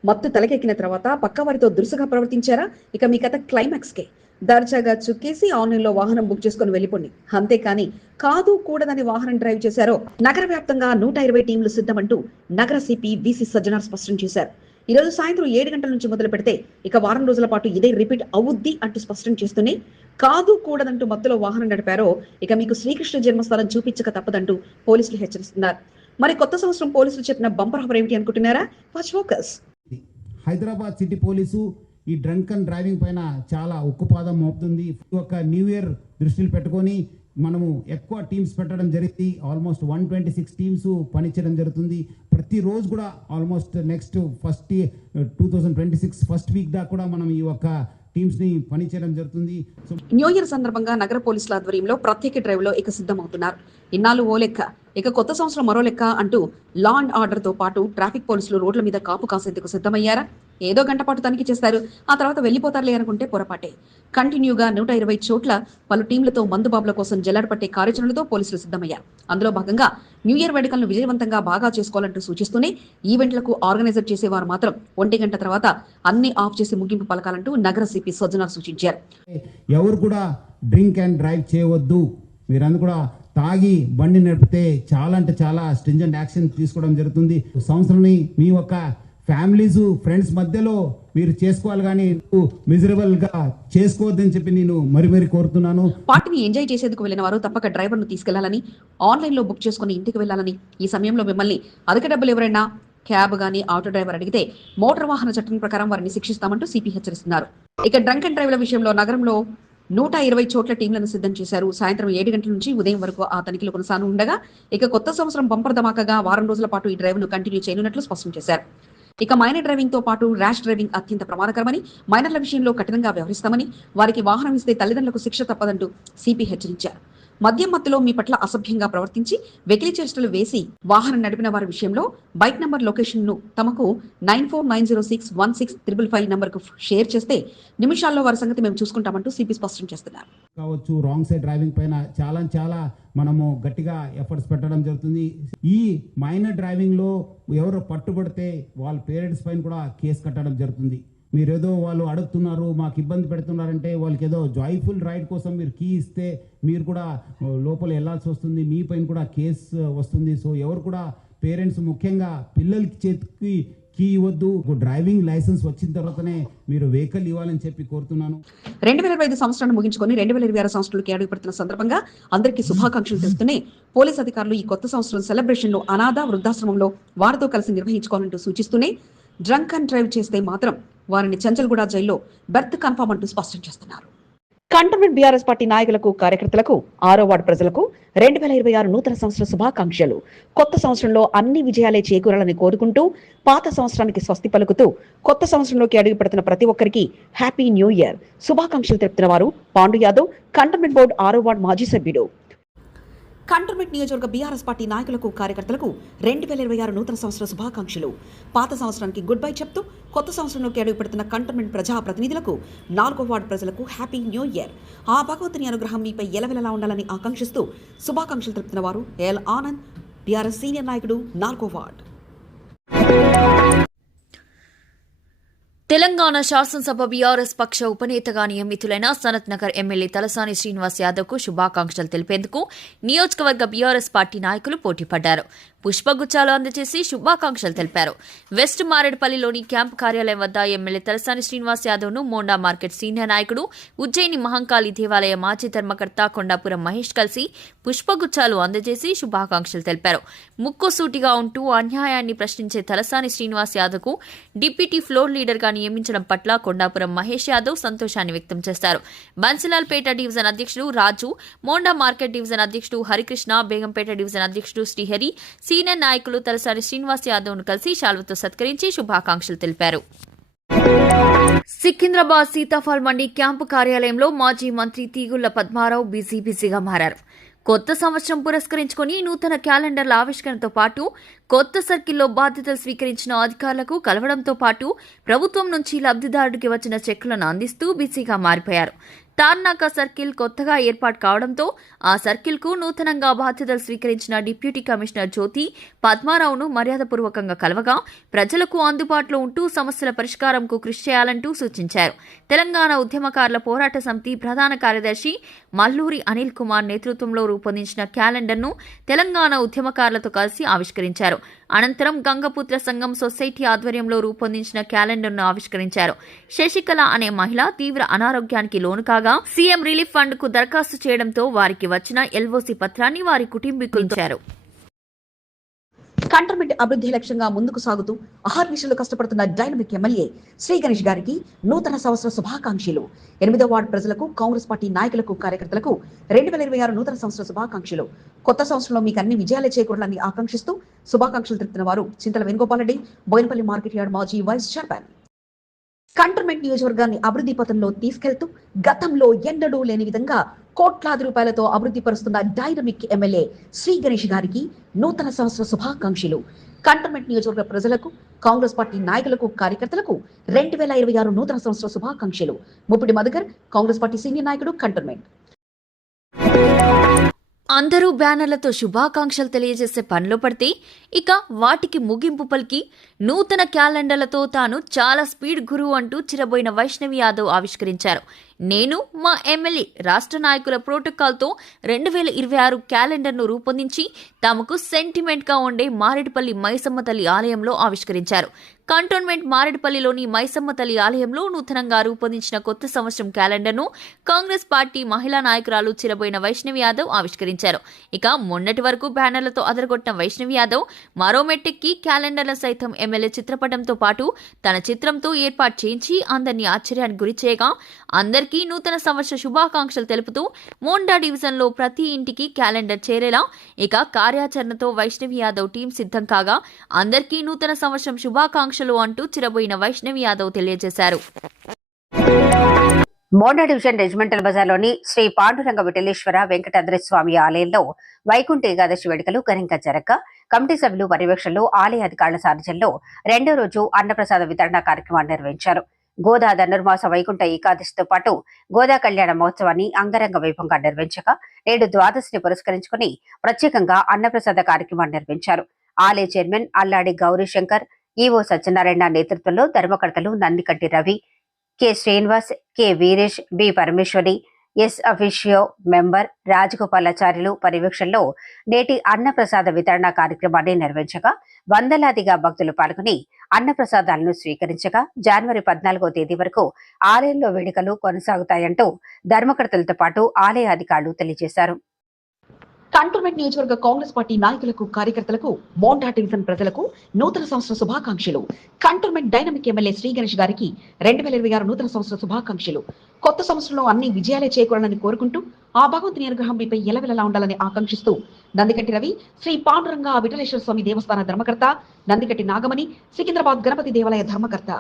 మత్తు తలకెక్కిన తర్వాత పక్కవారితో దురుసుగా ప్రవర్తించారా? ఇక మీ కథ క్లైమాక్స్ కే. దర్జాగా చుక్కేసి ఆన్లైన్లో వాహనం బుక్ చేసుకుని వెళ్ళిపోండి. అంతేకాని కాదు కూడదని వాహనం డ్రైవ్ చేశారో నగర వ్యాప్తంగా నూట ఇరవై టీంలు సిద్ధమంటూ నగర సిపి విసి సజ్జనార్ స్పష్టం చేశారు. ఈ రోజు సాయంత్రం ఏడు గంటల నుంచి మొదలు పెడితే ఇక వారం రోజుల పాటు ఇదే రిపీట్ అవుద్ది అంటూ స్పష్టం చేస్తూనే కాదు కూడదంటూ మత్తులో వాహనం నడిపారో ఇక మీకు శ్రీకృష్ణ జన్మస్థలం చూపించక తప్పదంటూ పోలీసులు హెచ్చరిస్తున్నారు. మరి కొత్త సంవత్సరం పోలీసులు చెప్పిన బంపర్ ఆఫర్ ఏమిటి అనుకుంటున్నారా? Watch focus Hyderabad city police ఈ డ్రంక్ అండ్ డ్రైవింగ్ పైన చాలా ఉక్కుపాదం మోపుతుంది. ఒక న్యూ ఇయర్ దృష్టిలో పెట్టుకొని మనము ఎక్కువ టీమ్స్ పెట్టడం జరిగింది. Almost one twenty six teams పనిచేయడం జరుగుతుంది. ప్రతిరోజు కూడా almost next first two thousand twenty six first week దాకా కూడా మనం ఈ యొక్క టీమ్స్ని పనిచేయడం జరుగుతుంది. సో న్యూ ఇయర్ సందర్భంగా నగర పోలీసుల ఆధ్వర్యంలో ప్రత్యేక డ్రైవ్లో ఇక సిద్ధమవుతున్నారు. ఇన్నాళ్ళు ఓ లెక్క ఇక కొత్త సంవత్సరం మరో లెక్క అంటూ లా అండ్ ఆర్డర్తో పాటు ట్రాఫిక్ పోలీసులు రోడ్ల మీద కాపు కాసేందుకు సిద్ధమయ్యారా? ఏదో గంట పాటు తనిఖీ చేస్తారు ఆ తర్వాత వెళ్ళిపోతారులే అనుకుంటే పొరపాటే. కంటిన్యూగా నూట ఇరవై చోట్ల పలు టీంలతో మందుబాబుల కోసం జల్లెడ కార్యాచరణలతో పోలీసులు సిద్ధమయ్యారు. అందులో భాగంగా న్యూ ఇయర్ వేడుకలను విజయవంతంగా బాగా చేసుకోవాలంటూ సూచిస్తూనే ఈవెంట్లకు ఆర్గనైజర్ చేసేవారు మాత్రం ఒంటి గంట తర్వాత అన్ని ఆఫ్ చేసి ముగింపు పలకాలంటూ నగర సిపి సజ్జనార్ సూచించారు. ఎవరు కూడా డ్రింక్ అండ్ డ్రైవ్ చేయవద్దు. మీరందరూ కూడా తాగి బండి నడిపితే చాలా అంటే చాలా స్ట్రింజెంట్ యాక్షన్ తీసుకోవడం జరుగుతుంది. సంవత్సరాన్ని మీ యొక్క ఫ్యామిలీస్ ఫ్రెండ్స్ మధ్యలో మీరు చేసుకోవాలి కానీ మిజరబుల్గా చేసుకోవద్దని చెప్పి నేను మరి మరి కోరుతున్నాను. పార్టీని ఎంజాయ్ చేసేందుకు వెళ్ళిన వారు తప్పక డ్రైవర్ను తీసుకెళ్ళాలని ఆన్లైన్లో బుక్ చేసుకుని ఇంటికి వెళ్ళాలని ఈ సమయంలో మిమ్మల్ని అధిక డబ్బులు ఎవరైనా క్యాబ్ గానీ ఆటో డ్రైవర్ అడిగితే మోటార్ వాహన చట్టం ప్రకారం వారిని శిక్షిస్తామంటూ సిపి హెచ్చరిస్తున్నారు. ఇక డ్రంక్ అండ్ డ్రైవ్ల విషయంలో నగరంలో నూట ఇరవై చోట్ల టీంలను సిద్ధం చేశారు. సాయంత్రం ఏడు గంటల నుంచి ఉదయం వరకు ఆ తనిఖీలు కొనసాగు ఉండగా ఇక కొత్త సంవత్సరం బంపర్ ధమాకగా వారం రోజుల పాటు ఈ డ్రైవ్ను కంటిన్యూ చేయనున్నట్లు స్పష్టం చేశారు. ఇక మైనర్ డ్రైవింగ్తో పాటు ర్యాష్ డ్రైవింగ్ అత్యంత ప్రమాదకరమని మైనర్ల విషయంలో కఠినంగా వ్యవహరిస్తామని వారికి వాహనం ఇస్తే తల్లిదండ్రులకు శిక్ష తప్పదంటూ సిపి హెచ్చరించారు. మద్యం మత్తులో మీ పట్ల అసభ్యంగా ప్రవర్తించి వెకిలి చేష్టలు వేసి వాహనం నడిపిన వారి విషయంలో బైక్ నంబర్ లొకేషన్ను తమకు nine four nine zero six one six triple five నంబర్కు షేర్ చేస్తే నిమిషాల్లో వారి సంగతి మేము చూసుకుంటామంటూ సిపి స్పష్టం చేస్తున్నారు. కావచ్చు రాంగ్ సైడ్ డ్రైవింగ్ పైన చాలా చాలా మనము గట్టిగా ఎఫర్ట్స్ పెట్టడం జరుగుతుంది. ఈ మైనర్ డ్రైవింగ్లో ఎవరు పట్టుబడితే వాళ్ళ పేరెంట్స్ పైన కూడా కేసు కట్టడం జరుగుతుంది. మీరేదో వాళ్ళు అడుగుతున్నారు మాకు ఇబ్బంది పెడుతున్నారంటే వాళ్ళకి ఏదో జాయ్ఫుల్ రైడ్ కోసం మీరు కీ ఇస్తే మీరు కూడా లోపల వెళ్ళాల్సి వస్తుంది మీ పైన కూడా కేసు వస్తుంది. సో ఎవరు కూడా పేరెంట్స్ ముఖ్యంగా పిల్లలకి చేతికి కీ ఇవ్వద్దు. డ్రైవింగ్ లైసెన్స్ వచ్చిన తర్వాతనే మీరు వెహికల్ ఇవ్వాలని చెప్పి కోరుతున్నాను. రెండు వేల ఇరవై ఐదు సంవత్సరాన్ని ముగించుకొని రెండు వేల ఇరవై ఆరు సంవత్సరాలకి అడుగు పెడుతున్న సందర్భంగా అందరికీ శుభాకాంక్షలు తెలుస్తూనే పోలీస్ అధికారులు ఈ కొత్త సంవత్సరం సెలబ్రేషన్లో అనాథ వృద్ధాశ్రమంలో వారితో కలిసి నిర్వహించుకోవాలంటూ సూచిస్తూనే డ్రంక్ అండ్ డ్రైవ్ చేస్తే మాత్రం వారిని చంచల్గూడ జైల్లో బెర్త్ కన్ఫర్మ్ అంటూ స్పష్టం చేస్తున్నారు. కంటోన్మెంట్ బీఆర్ఎస్ పార్టీ నాయకులకు కార్యకర్తలకు ఆరో వార్డు ప్రజలకు రెండు వేల ఇరవై ఆరు నూతన సంవత్సర శుభాకాంక్షలు. కొత్త సంవత్సరంలో అన్ని విజయాలే చేకూరాలని కోరుకుంటూ పాత సంవత్సరానికి స్వస్తి పలుకుతూ కొత్త సంవత్సరంలోకి అడుగు పెడుతున్న ప్రతి ఒక్కరికి హ్యాపీ న్యూ ఇయర్. శుభాకాంక్షలు తెలుపుతున్న వారు పాండు యాదవ్ కంటోన్మెంట్ బోర్డు ఆరో వార్డు మాజీ సభ్యుడు. కంటర్మెంట్ నియోజకవర్గ బీఆర్ఎస్ పార్టీ నాయకులకు కార్యకర్తలకు రెండు వేల ఇరవై ఆరు నూతన సంవత్సర శుభాకాంక్షలు. పాత సంవత్సరానికి గుడ్ బై చెప్తూ కొత్త సంవత్సరంలోకి అడుగు పెడుతున్న కంటోన్మెంట్ ప్రజా ప్రతినిధులకు నాలుగో వార్డు ప్రజలకు హ్యాపీ న్యూ ఇయర్. ఆ భగవంతుని అనుగ్రహం మీపై ఎలవెలలా ఉండాలని ఆకాంక్షిస్తూ శుభాకాంక్షలు తెలుపుతున్న వారు ఎల్ ఆనంద్ బీఆర్ఎస్ సీనియర్ నాయకుడు నాలుగో వార్డు. తెలంగాణ శాసనసభ బీఆర్ఎస్ పక్ష ఉపనేతగా నియమితులైన సనత్ నగర్ ఎమ్మెల్యే తలసాని శ్రీనివాస్ యాదవ్కు శుభాకాంక్షలు తెలిపేందుకు నియోజకవర్గ బీఆర్ఎస్ పార్టీ నాయకులు పోటీపడ్డారు పుష్పగుచ్చాలు అందజేసి శుభాకాంక్షలు తెలిపారు. వెస్ట్ మారేడుపల్లిలోని క్యాంప్ కార్యాలయం వద్ద ఎమ్మెల్యే తలసాని శ్రీనివాస్ యాదవ్ను మోండా మార్కెట్ సీనియర్ నాయకుడు ఉజ్జయిని మహంకాళి దేవాలయ మాజీ ధర్మకర్త కొండాపురం మహేష్ కలిసి పుష్పగుచ్చాలు అందజేసి శుభాకాంక్షలు తెలిపారు. ముక్కుసూటిగా ఉంటూ అన్యాయాన్ని ప్రశ్నించే తలసాని శ్రీనివాస్ యాదవ్కు డిప్యూటీ ఫ్లోర్ లీడర్గా నియమించడం పట్ల కొండాపురం మహేష్ యాదవ్ సంతోషాన్ని వ్యక్తం చేశారు. బన్సిలాల్పేట డివిజన్ అధ్యక్షుడు రాజు మోండా మార్కెట్ డివిజన్ అధ్యక్షుడు హరికృష్ణ బేగంపేట డివిజన్ అధ్యక్షుడు శ్రీహరి సీనియర్ నాయకులు తలసారి శ్రీనివాస్ యాదవ్ను కలిసి శాల్వతో సత్కరించి శుభాకాంక్షలు తెలిపారు. సికింద్రాబాద్ సీతాఫల్ మండి క్యాంపు కార్యాలయంలో మాజీ మంత్రి తీగుళ్ళ పద్మారావు బిజీ బిజీగా మారారు. కొత్త సంవత్సరం పురస్కరించుకొని నూతన క్యాలెండర్ల ఆవిష్కరణతో పాటు కొత్త సర్కిల్లో బాధ్యతలు స్వీకరించిన అధికారులకు కలవడంతో పాటు ప్రభుత్వం నుంచి లబ్ధిదారుడికి వచ్చిన చెక్కులను అందిస్తూ బిజీగా మారిపోయారు. తార్నాక సర్కిల్ కొత్తగా ఏర్పాటు కావడంతో ఆ సర్కిల్కు నూతనంగా బాధ్యతలు స్వీకరించిన డిప్యూటీ కమిషనర్ జ్యోతి పద్మారావును మర్యాదపూర్వకంగా కలవగా ప్రజలకు అందుబాటులో ఉంటూ సమస్యల పరిష్కారంకు కృషి చేయాలంటూ సూచించారు. తెలంగాణ ఉద్యమకారుల పోరాట సమితి ప్రధాన కార్యదర్శి మల్లూరి అనిల్ కుమార్ నేతృత్వంలో రూపొందించిన క్యాలెండర్ను తెలంగాణ ఉద్యమకారులతో కలిసి ఆవిష్కరించారు. అనంతరం గంగపుత్ర సంఘం సొసైటీ ఆధ్వర్యంలో రూపొందించిన క్యాలెండర్ను ఆవిష్కరించారు. శశికళ అనే మహిళ తీవ్ర అనారోగ్యానికి లోను కాగా సీఎం రిలీఫ్ ఫండ్కు దరఖాస్తు చేయడంతో వారికి వచ్చిన ఎల్ఓసి పత్రాన్ని వారి కుటుంబీకులు కంటర్మెంట్ అభివృద్ధి లక్ష్యంగా ముందుకు సాగుతూ అహర్నిశలు కష్టపడుతున్న డైనమిక్ ఎమ్మెల్యే శ్రీ గణేష్ గారికి నూతన సంవత్సర శుభాకాంక్షలు. ఎనిమిదో వార్డు ప్రజలకు కాంగ్రెస్ పార్టీ నాయకులకు కార్యకర్తలకు రెండు వేల ఇరవై ఆరు నూతన సంవత్సర శుభాకాంక్షలు. కొత్త సంవత్సరంలో మీకు అన్ని విజయాలే చేకూడాలని ఆకాంక్షిస్తూ శుభాకాంక్షలు తెలుపుతున్న వారు చింతల వేణుగోపాల్ రెడ్డి బోయినపల్లి మార్కెట్ యార్డ్ మాజీ వైస్ చైర్మన్. కంటోన్మెంట్ నియోజకవర్గాన్ని అభివృద్ధి పథంలో తీసుకెళ్తూ గతంలో ఎన్నడూ లేని విధంగా కోట్లాది రూపాయలతో అభివృద్ధి పరుస్తున్న డైనమిక్ ఎమ్మెల్యే శ్రీ గణేష్ గారికి నూతన సంవత్సర శుభాకాంక్షలు. కంటోన్మెంట్ నియోజకవర్గ ప్రజలకు కాంగ్రెస్ పార్టీ నాయకులకు కార్యకర్తలకు రెండు వేల ఇరవై ఆరు నూతన సంవత్సర శుభాకాంక్షలు. ముప్పిడి మధుకర్ కాంగ్రెస్ పార్టీ సీనియర్ నాయకుడు కంటోన్మెంట్. అందరూ బ్యానర్లతో శుభాకాంక్షలు తెలియజేసే పనిలో పడితే ఇక వాటికి ముగింపు పలికి నూతన క్యాలెండర్లతో తాను చాలా స్పీడ్ గురువు అంటూ చిరబోయిన వైష్ణవి యాదవ్ ఆవిష్కరించారు. నేను మా ఎమ్మెల్యే రాష్ట్ర నాయకుల ప్రోటోకాల్తో రెండు వేల ఇరవై ఆరు క్యాలెండర్ను రూపొందించి తమకు సెంటిమెంట్గా ఉండే మారేడుపల్లి మైసమ్మ తల్లి ఆలయంలో ఆవిష్కరించారు. కంటోన్మెంట్ మారేడుపల్లిలోని మైసమ్మ తల్లి ఆలయంలో నూతనంగా రూపొందించిన కొత్త సంవత్సరం క్యాలెండర్ను కాంగ్రెస్ పార్టీ మహిళా నాయకురాలు చిరబోయిన వైష్ణవి యాదవ్ ఆవిష్కరించారు. ఇక మొన్నటి వరకు బ్యానర్లతో అదరగొట్టిన వైష్ణవి యాదవ్ మరో మెట్టెక్కి క్యాలెండర్ల సైతం ఎమ్మెల్యే చిత్రపటంతో పాటు తన చిత్రంతో ఏర్పాటు చేయించి అందరినీ ఆశ్చర్యానికి గురిచేయగా అందరికీ నూతన సంవత్సర శుభాకాంక్షలు తెలుపుతూ మోండా డివిజన్లో ప్రతి ఇంటికి క్యాలెండర్ చేరేలా ఇక కార్యాచరణతో వైష్ణవి యాదవ్ టీం సిద్ధం కాగా అందరికీ నూతన సంవత్సరం శుభాకాంక్షలు అంటూ చిరబోయిన వైష్ణవి యాదవ్ తెలియజేశారు. మోండా డివిజన్ రెజిమెంటల్ బజార్లోని శ్రీ పాండురంగ విఠలేశ్వర వెంకటాద్రి స్వామి ఆలయంలో వైకుంఠ ఏకాదశి వేడుకలు ఘనంగా జరగ. కమిటీ సభ్యులు పర్యవేక్షణలో ఆలయ అధికారుల సారథ్యంలో రెండో రోజు అన్నప్రసాద వితరణ కార్యక్రమాన్ని నిర్వహించారు. గోదా ధనుర్మాస వైకుంఠ ఏకాదశితో పాటు గోదా కళ్యాణ మహోత్సవాన్ని అంగరంగ వైభవంగా నిర్వహించగా నేడు ద్వాదశిని పురస్కరించుకుని ప్రత్యేకంగా అన్నప్రసాద కార్యక్రమాన్ని నిర్వహించారు. ఆలయ చైర్మన్ అల్లాడి గౌరీశంకర్ ఈవో సత్యనారాయణ నేతృత్వంలో ధర్మకర్తలు Nandikatti Ravi K Srinivas K Veeresh B Parameshwari ex officio member Rajagopalacharyulu పర్యవేక్షణలో నేటి అన్నప్రసాద వితరణ కార్యక్రమాన్ని నిర్వహించగా వందలాదిగా భక్తులు పాల్గొని అన్నప్రసాదాలను స్వీకరించగా జనవరి పద్నాలుగో తేదీ వరకు ఆలయంలో వేడుకలు కొనసాగుతాయంటూ ధర్మకర్తలతో పాటు ఆలయ అధికారులు తెలియజేశారు. కంటోన్మెంట్ నియోజకవర్గ కాంగ్రెస్ పార్టీ నాయకులకు కార్యకర్తలకు మోండా డివిజన్ ప్రజలకు నూతన సంవత్సర శుభాకాంక్షలు. Cantonment dynamic MLA Shri Ganesh గారికి రెండు వేల ఇరవై ఆరు నూతన సంవత్సర శుభాకాంక్షలు. కొత్త సంవత్సరంలో అన్ని విజయాలే చేకూడాలని కోరుకుంటూ ఆ భగవంతుని అనుగ్రహం మీపై ఎలవెలలా ఉండాలని ఆకాంక్షిస్తూ నందికట్టి రవి శ్రీ పాండురంగ విఠలేశ్వర స్వామి దేవస్థాన ధర్మకర్త నందికట్టి నాగమణి సికింద్రాబాద్ గణపతి దేవాలయ ధర్మకర్త.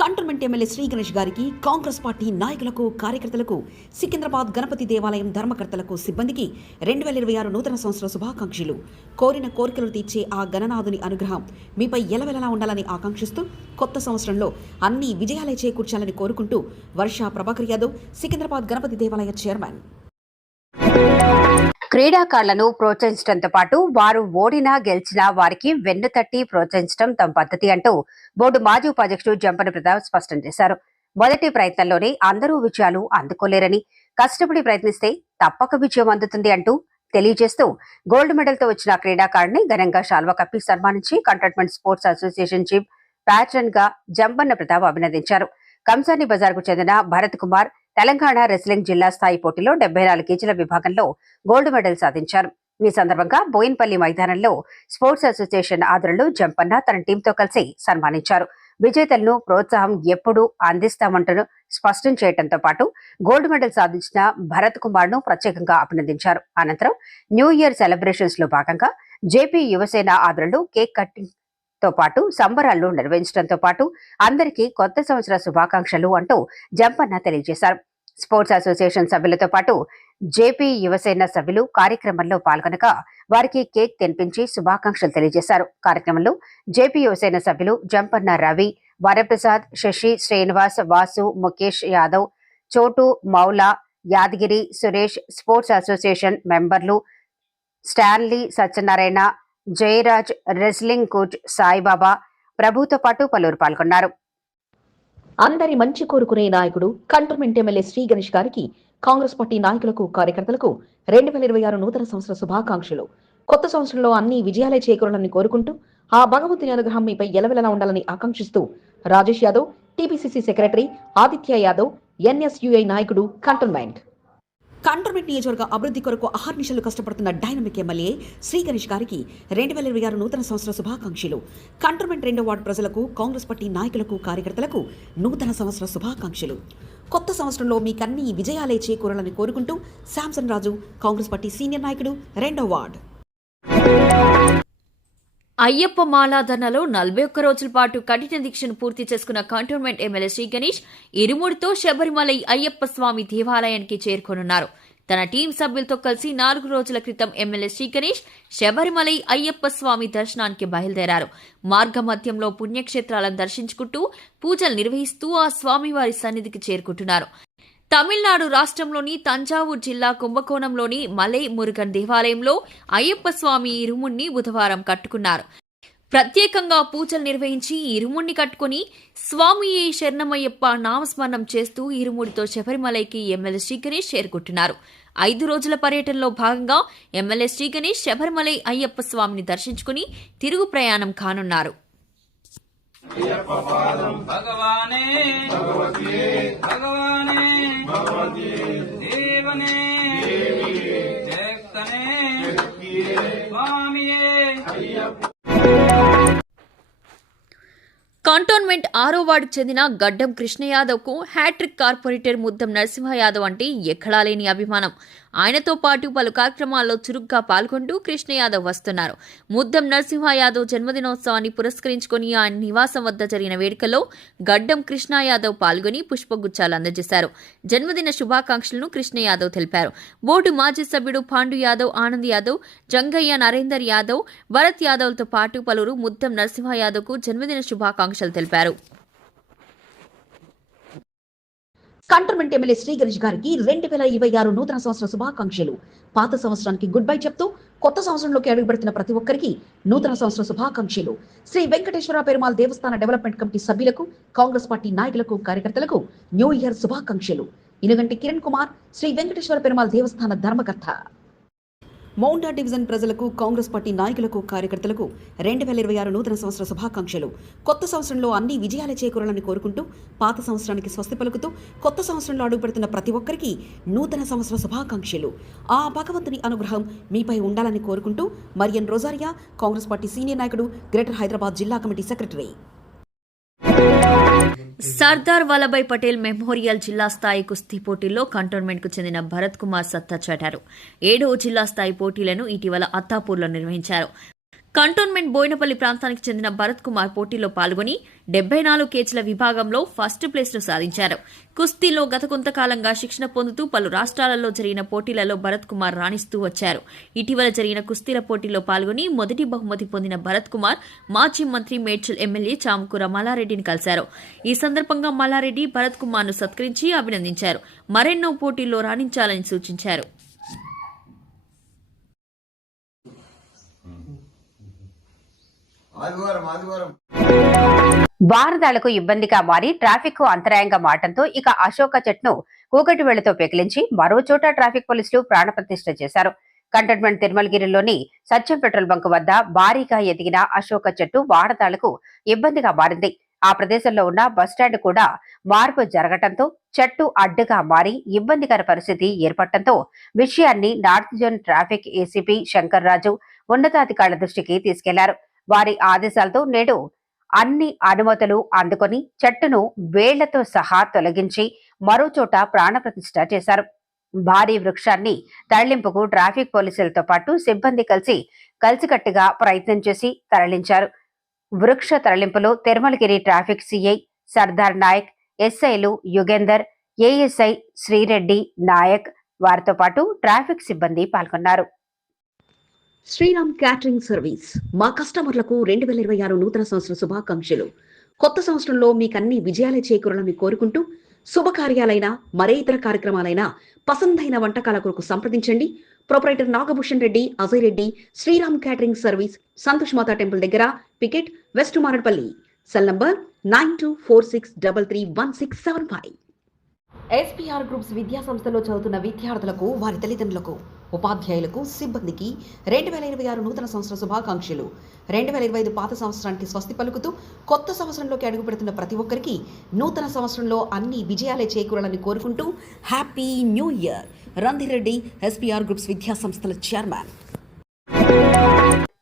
కంటోన్మెంట్ ఎమ్మెల్యే శ్రీ గణేష్ గారికి కాంగ్రెస్ పార్టీ నాయకులకు కార్యకర్తలకు సికింద్రాబాద్ గణపతి దేవాలయం ధర్మకర్తలకు సిబ్బందికి రెండు వేల ఇరవై ఆరు నూతన సంవత్సర శుభాకాంక్షలు. కోరిన కోరికలు తీర్చే ఆ గణనాథుని అనుగ్రహం మీపై ఎలవెలలా ఉండాలని ఆకాంక్షిస్తూ కొత్త సంవత్సరంలో అన్ని విజయాలే చేకూర్చాలని కోరుకుంటూ వర్ష ప్రభాకర్ యాదవ్ సికింద్రాబాద్ గణపతి దేవాలయ చైర్మన్. క్రీడాకారులను ప్రోత్సహించడంతో పాటు వారు ఓడినా గెలిచినా వారికి వెన్ను తట్టి ప్రోత్సహించడం తమ పద్ధతి అంటూ బోర్డు మాజీ ఉపాధ్యక్షుడు జంపన ప్రతాప్ స్పష్టం చేశారు. మొదటి ప్రయత్నంలోనే అందరూ విజయాలు అందుకోలేరని కష్టపడి ప్రయత్నిస్తే తప్పక విజయం అందుతుంది అంటూ తెలియజేస్తూ గోల్డ్ మెడల్తో వచ్చిన క్రీడాకారుని ఘనంగా శాల్వా కప్పి సన్మానించి కంటోన్మెంట్ స్పోర్ట్స్ అసోసియేషన్ చీఫ్ ప్యాట్రన్గా జంపన్న ప్రతాప్ అభినందించారు. కంసాని బజార్కు చెందిన భరత్ కుమార్ తెలంగాణ రెస్లింగ్ జిల్లా స్థాయి పోటీలో డెబ్బై నాలుగు కేజీల విభాగంలో గోల్డ్ మెడల్ సాధించారు. ఈ సందర్భంగా బోయిన్పల్లి మైదానంలో స్పోర్ట్స్ అసోసియేషన్ ఆధ్వర్యంలో జంపన్న తన టీంతో కలిసి సన్మానించారు. విజేతలను ప్రోత్సాహం ఎప్పుడూ అందిస్తామంటూ స్పష్టం చేయడంతో పాటు గోల్డ్ మెడల్ సాధించిన భరత్ కుమార్ను ప్రత్యేకంగా అభినందించారు. అనంతరం న్యూ ఇయర్ సెలబ్రేషన్స్లో భాగంగా జేపీ యువసేన ఆధ్వర్యంలో కేక్ కటింగ్తో పాటు సంబరాలు నిర్వహించడంతో పాటు అందరికీ కొత్త సంవత్సర శుభాకాంక్షలు అంటూ జంపన్న తెలియజేశారు. స్పోర్ట్స్ అసోసియేషన్ సభ్యులతో పాటు జేపీ యువసేన సభ్యులు కార్యక్రమంలో పాల్గొనక వారికి కేక్ తినిపించి శుభాకాంక్షలు తెలియజేశారు. కార్యక్రమంలో జేపీ యువసేన సభ్యులు జంపన్న రవి వరప్రసాద్ శశి శ్రీనివాస్ వాసు ముఖేష్ యాదవ్ చోటు మౌలా యాదగిరి సురేష్ స్పోర్ట్స్ అసోసియేషన్ మెంబర్లు Stanley Satyanarayana Jayaraj wrestling coach Saibaba ప్రభుతో పాటు పలువురు పాల్గొన్నారు. అందరి మంచి కోరుకునే నాయకుడు కంటోన్మెంట్ ఎమ్మెల్యే శ్రీ గణేష్ గారికి కాంగ్రెస్ పార్టీ నాయకులకు కార్యకర్తలకు రెండు వేల ఇరవై ఆరు నూతన సంవత్సర శుభాకాంక్షలు. కొత్త సంవత్సరంలో అన్ని విజయాలే చేకూరాలని కోరుకుంటూ ఆ భగవంతుని అనుగ్రహం మీపై ఎలవెలలా ఉండాలని ఆకాంక్షిస్తూ Rajesh Yadav TPCC secretary Aditya Yadav NSUI నాయకుడు కంటోన్మెంట్. కంటోన్మెంట్ నియోజకవర్గ అభివృద్ధి కొరకు అహర్నిశలు కష్టపడుతున్న డైనమిక్ ఎమ్మెల్యే శ్రీ గణేష్ గారికి రెండు వేల ఇరవై ఆరు నూతన సంవత్సర శుభాకాంక్షలు. కంటోన్మెంట్ రెండో వార్డు ప్రజలకు కాంగ్రెస్ పార్టీ నాయకులకు కార్యకర్తలకు నూతన సంవత్సర శుభాకాంక్షలు. కొత్త సంవత్సరంలో మీకన్నీ విజయాలే చేకూరాలని కోరుకుంటూ శాంసన్ రాజు కాంగ్రెస్ పార్టీ సీనియర్ నాయకుడు రెండో వార్డు. అయ్యప్ప మాలాధనలో నలభై ఒక్క రోజుల పాటు కఠిన దీక్షను పూర్తి చేసుకున్న కంటోన్మెంట్ ఎమ్మెల్యే శ్రీ గణేష్ ఇరుముడితో శబరిమలై అయ్యప్ప స్వామి దేవాలయానికి చేరుకోనున్నారు. తన టీం సభ్యులతో కలిసి నాలుగు రోజుల క్రితం ఎమ్మెల్యే శ్రీ గణేష్ శబరిమలై అయ్యప్ప స్వామి దర్శనానికి బయలుదేరారు. మార్గమధ్యంలో పుణ్యక్షేత్రాలను దర్శించుకుంటూ పూజలు నిర్వహిస్తూ ఆ స్వామివారి సన్నిధికి చేరుకుంటున్నారు. తమిళనాడు రాష్ట్రంలోని తంజావూరు జిల్లా కుంభకోణంలోని మలై మురుగన్ దేవాలయంలో అయ్యప్ప స్వామి ఇరుముణ్ణి బుధవారం కట్టుకున్నారు. ప్రత్యేకంగా పూజలు నిర్వహించి ఇరుముణ్ణి కట్టుకుని స్వామి శరణమయ్యప్ప నామస్మరణం చేస్తూ ఇరుముడితో శబరిమలైకి ఎమ్మెల్యే శ్రీ గణేష్ చేరుకుంటున్నారు. ఐదు రోజుల పర్యటనలో భాగంగా ఎమ్మెల్యే శ్రీ గణేష్ శబరిమలై అయ్యప్ప స్వామిని దర్శించుకుని తిరుగు ప్రయాణం కానున్నారు. భగవానే భగవానే దేవనే జగనే స్వామియే. కంటోన్మెంట్ ఆరో వార్డుకు చెందిన గడ్డం కృష్ణ యాదవ్కు హ్యాట్రిక్ కార్పొరేటర్ ముద్దం నరసింహ యాదవ్ అంటే ఎక్కడా లేని అభిమానం. ఆయనతో పాటు పలు కార్యక్రమాల్లో చురుగ్గా పాల్గొంటూ కృష్ణ యాదవ్ వస్తున్నారు. ముద్దం నరసింహ యాదవ్ జన్మదినోత్సవాన్ని పురస్కరించుకొని ఆయన నివాసం వద్ద జరిగిన వేడుకలో గడ్డం కృష్ణ యాదవ్ పాల్గొని పుష్పగుచ్చాలు అందజేశారు. జన్మదిన శుభాకాంక్షలను కృష్ణ యాదవ్ తెలిపారు. బోర్డు మాజీ సభ్యుడు పాండు యాదవ్ ఆనంద్ యాదవ్ జంగయ్య నరేందర్ యాదవ్ భరత్ యాదవ్లతో పాటు పలువురు ముద్దం నరసింహ యాదవ్కు జన్మదిన శుభాకాంక్షలు తెలిపారు. కంటర్మెంట్ ఎమ్మెల్యే శ్రీ గారికి రెండు వేల ఇరవై ఆరు నూతన సంవత్సర శుభాకాంక్షలు. పాత సంవత్సరానికి గుడ్ బై చెప్తూ కొత్త సంవత్సరంలోకి అడుగుపెడుతున్న ప్రతి ఒక్కరికి నూతన సంవత్సర శుభాకాంక్షలు. శ్రీ వెంకటేశ్వర పెరుమాల్ దేవస్థాన డెవలప్మెంట్ కమిటీ సభ్యులకు కాంగ్రెస్ పార్టీ నాయకులకు కార్యకర్తలకు న్యూ ఇయర్ శుభాకాంక్షలు. ఇనుగంటి కిరణ్ కుమార్ శ్రీ వెంకటేశ్వర పెరుమాల్ దేవస్థాన ధర్మకర్త. మౌండా డివిజన్ ప్రజలకు కాంగ్రెస్ పార్టీ నాయకులకు కార్యకర్తలకు రెండు వేల ఇరవై ఆరు నూతన సంవత్సర శుభాకాంక్షలు. కొత్త సంవత్సరంలో అన్ని విజయాలు చేకూరాలని కోరుకుంటూ పాత సంవత్సరానికి స్వస్తి పలుకుతూ కొత్త సంవత్సరంలో అడుగుపెడుతున్న ప్రతి ఒక్కరికి నూతన సంవత్సర శుభాకాంక్షలు. ఆ భగవంతుని అనుగ్రహం మీపై ఉండాలని కోరుకుంటూ మరియన్ రోజారియా కాంగ్రెస్ పార్టీ సీనియర్ నాయకుడు గ్రేటర్ హైదరాబాద్ జిల్లా committee secretary. Sardar Vallabhbhai Patel memorial జిల్లా స్థాయి కుస్తీ పోటీల్లో కంటోన్మెంట్కు చెందిన భరత్ కుమార్ సత్తా చాటారు. ఏడవ జిల్లా స్థాయి పోటీలను ఇటీవల అత్తాపూర్లో నిర్వహించారు. కంటోన్మెంట్ బోయినపల్లి ప్రాంతానికి చెందిన భరత్ కుమార్ పోటీలో పాల్గొని డెబ్బై నాలుగు కేజీల విభాగంలో ఫస్ట్ ప్లేస్ను సాధించారు. కుస్తీలో గత కొంతకాలంగా శిక్షణ పొందుతూ పలు రాష్ట్రాలలో జరిగిన పోటీలలో భరత్ కుమార్ రాణిస్తూ వచ్చారు. ఇటీవల జరిగిన కుస్తీల పోటీలో పాల్గొని మొదటి బహుమతి పొందిన భరత్ కుమార్ మాజీ మంత్రి మేడ్చల్ ఎమ్మెల్యే చామకూర మల్లారెడ్డిని కలిశారు. ఈ సందర్భంగా మల్లారెడ్డి భరత్ కుమార్ను సత్కరించి అభినందించారు. మరెన్నో పోటీల్లో రాణించాలని సూచించారు. ఆదివారం ఆదివారం. ఇబ్బందిగా మారి ట్రాఫిక్కు అంతరాయంగా మారటంతో ఇక అశోక చెట్ను కూకటి వేళ్ళతో పెకిలించి మరో చోట ట్రాఫిక్ పోలీసులు ప్రాణప్రతిష్ఠ చేశారు. కంటోన్మెంట్ తిరుమలగిరిలోని సత్యం పెట్రోల్ బంక్ వద్ద భారీగా ఎదిగిన అశోక చెట్టు వారదాలకు ఇబ్బందిగా మారింది. ఆ ప్రదేశంలో ఉన్న బస్టాండ్ కూడా మార్పు జరగటంతో చెట్టు అడ్డుగా మారి ఇబ్బందికర పరిస్థితి ఏర్పడటంతో విషయాన్ని north zone traffic ACP Shankar Raju ఉన్నతాధికారుల దృష్టికి తీసుకెళ్ళారు. వారి ఆదేశాలతో నేడు అన్ని అనుమతులు అందుకొని చెట్టును వేళ్ళతో సహా తొలగించి మరోచోట ప్రాణప్రతిష్ట ప్రాణప్రతిష్ఠ చేశారు. భారీ వృక్షాన్ని తరలింపుకు ట్రాఫిక్ పోలీసులతో పాటు సిబ్బంది కలిసి కలిసికట్టుగా ప్రయత్నం చేసి తరలించారు. వృక్ష తరలింపులో తిరుమలగిరి ట్రాఫిక్ సిఐ సర్దార్ నాయక్ ఎస్ఐలు యుగేందర్ ఏఎస్ఐ శ్రీరెడ్డి నాయక్ వారితో పాటు ట్రాఫిక్ సిబ్బంది పాల్గొన్నారు. Sriram catering service. మా కస్టమర్లకు రెండు వేల ఇరవై ఆరు నూతన సంవత్సర శుభాకాంక్షలు. కొత్త సంవత్సరంలో మీకు అన్ని విజయాలే చేకూరాలని కోరుకుంటూ శుభకార్యాలైన మరే ఇతర కార్యక్రమాలైనా పసందైన వంటకాల కొరకు సంప్రదించండి. Proprietor Nagabhushan Reddy Ajay Reddy Sriram catering service Santosh Mata temple దగ్గర Picket west Marredpally. Cell number nine two four six double three one six seven five. SPR groups విద్యా సంస్థలో చదువుతున్న విద్యార్థులకు వారి తల్లిదండ్రులకు ఉపాధ్యాయులకు సిబ్బందికి రెండు వేల ఇరవై ఆరు నూతన సంవత్సర శుభాకాంక్షలు. రెండు వేల ఇరవై ఐదు పాత సంవత్సరానికి స్వస్తి పలుకుతూ కొత్త సంవత్సరంలోకి అడుగుపెడుతున్న ప్రతి ఒక్కరికి నూతన సంవత్సరంలో అన్ని విజయాలే చేకూరాలని కోరుకుంటూ happy new year! Randhireddy SPR groups విద్యా సంస్థల చైర్మన్.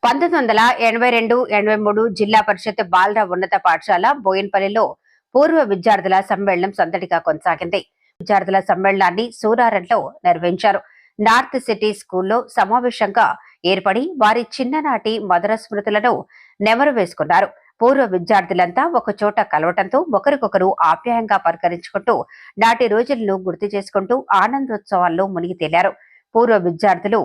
పంతొమ్మిది వందల ఎనభై రెండు ఎనభై మూడు జిల్లా పరిషత్ బాలర ఉన్నత పాఠశాల బోయన్పల్లిలో పూర్వ విద్యార్థుల సమ్మేళనం సందడిగా కొనసాగింది. విద్యార్థుల సమ్మేళనాన్ని సూరారంలో నిర్వహించారు. నార్త్ సిటీ స్కూల్లో సమావేశంగా ఏర్పడి వారి చిన్ననాటి మధుర స్మృతులను నెమరు వేసుకున్నారు. పూర్వ విద్యార్థులంతా ఒక చోట కలవటంతో ఒకరికొకరు ఆప్యాయంగా పలకరించుకుంటూ నాటి రోజులను గుర్తు చేసుకుంటూ ఆనందోత్సవాల్లో మునిగి తేలారు. పూర్వ విద్యార్థులు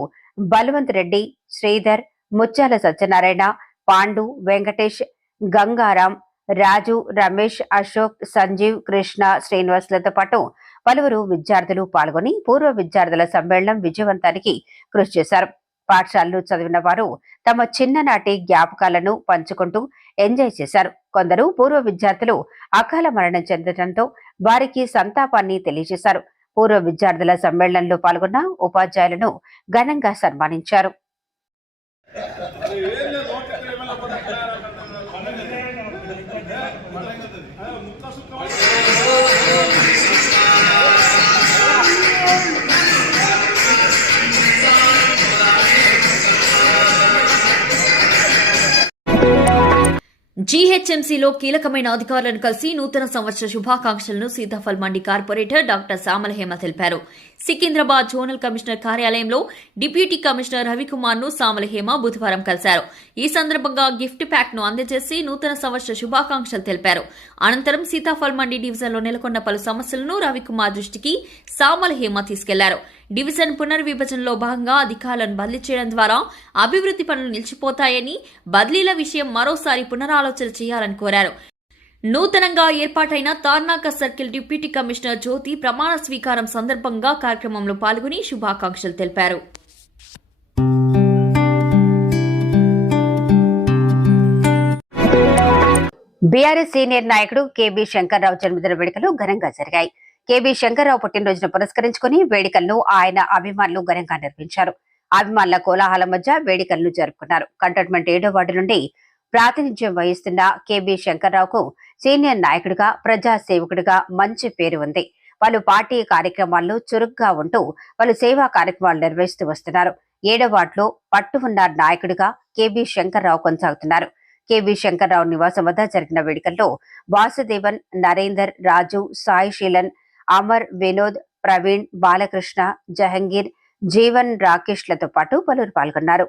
బలవంత్ రెడ్డి శ్రీధర్ ముత్యాల సత్యనారాయణ పాండు వెంకటేష్ గంగారాం రాజు రమేష్ అశోక్ సంజీవ్ కృష్ణ శ్రీనివాసులతో పాటు పలువురు విద్యార్థులు పాల్గొని పూర్వ విద్యార్థుల సమ్మేళనం విజయవంతానికి కృషి చేశారు. పాఠశాలలు చదివిన వారు తమ చిన్ననాటి జ్ఞాపకాలను పంచుకుంటూ ఎంజాయ్ చేశారు. కొందరు పూర్వ విద్యార్థులు అకాల మరణం చెందడంతో వారికి సంతాపాన్ని తెలియజేశారు. పూర్వ విద్యార్థుల సమ్మేళనంలో పాల్గొన్న ఉపాధ్యాయులను ఘనంగా సన్మానించారు. జీహెచ్ఎంసీలో కీలకమైన అధికారులను కలిసి నూతన సంవత్సర శుభాకాంక్షలను సీతాఫల్ మండి కార్పొరేటర్ డాక్టర్ సామల హేమ తెలిపారు. సికింద్రాబాద్ జోనల్ కమిషనర్ కార్యాలయంలో డిప్యూటీ కమిషనర్ రవికుమార్ను సామల హేమ బుధవారం కలిశారు. ఈ సందర్భంగా గిఫ్ట్ ప్యాక్ను అందజేసి నూతన సంవత్సర శుభాకాంక్షలు తెలిపారు. అనంతరం సీతాఫల్ మండి డివిజన్లో నెలకొన్న పలు సమస్యలను రవికుమార్ దృష్టికి సామల హేమ తీసుకెళ్ళారు. డివిజన్ పునర్విభజనలో భాగంగా అధికారులను బదిలీ చేయడం ద్వారా అభివృద్ధి పనులు నిలిచిపోతాయని బదిలీల విషయం మరోసారి పునరాలోచన చేయాలని కోరారు. నూతనంగా ఏర్పాటైన Tarnaka circle deputy commissioner Jyothi ప్రమాణ స్వీకారం సందర్భంగా కార్యక్రమంలో పాల్గొని శుభాకాంక్షలు తెలిపారు. బీఆర్ఎస్ సీనియర్ నాయకుడు కేబీ శంకర్రావు జన్మదిన వేడుకలు ఘనంగా జరిగాయి. కేబీ శంకర్రావు పుట్టినరోజును పురస్కరించుకుని వేడుకలను ఆయన అభిమానులు ఘనంగా నిర్వహించారు. అభిమానుల కోలాహలం మధ్య వేడుకలను జరుపుకున్నారు. కంటోన్మెంట్ ఏడో వార్డు నుండి ప్రాతినిధ్యం వహిస్తున్న కెబి శంకర్రావుకు సీనియర్ నాయకుడిగా ప్రజాసేవకుడిగా మంచి పేరు ఉంది. పలు పార్టీ కార్యక్రమాల్లో చురుగ్గా ఉంటూ పలు సేవా కార్యక్రమాలు నిర్వహిస్తూ వస్తున్నారు. ఏడో వార్డులో పట్టు ఉన్న నాయకుడిగా కెబి శంకర్రావు కొనసాగుతున్నారు. కెవి శంకర్రావు నివాసం వద్ద జరిగిన వేడుకల్లో వాసుదేవన్ నరేందర్ రాజు సాయి శీలన్ అమర్ వినోద్ ప్రవీణ్ బాలకృష్ణ జహంగీర్ జీవన్ రాకేష్లతో పాటు పలువురు పాల్గొన్నారు.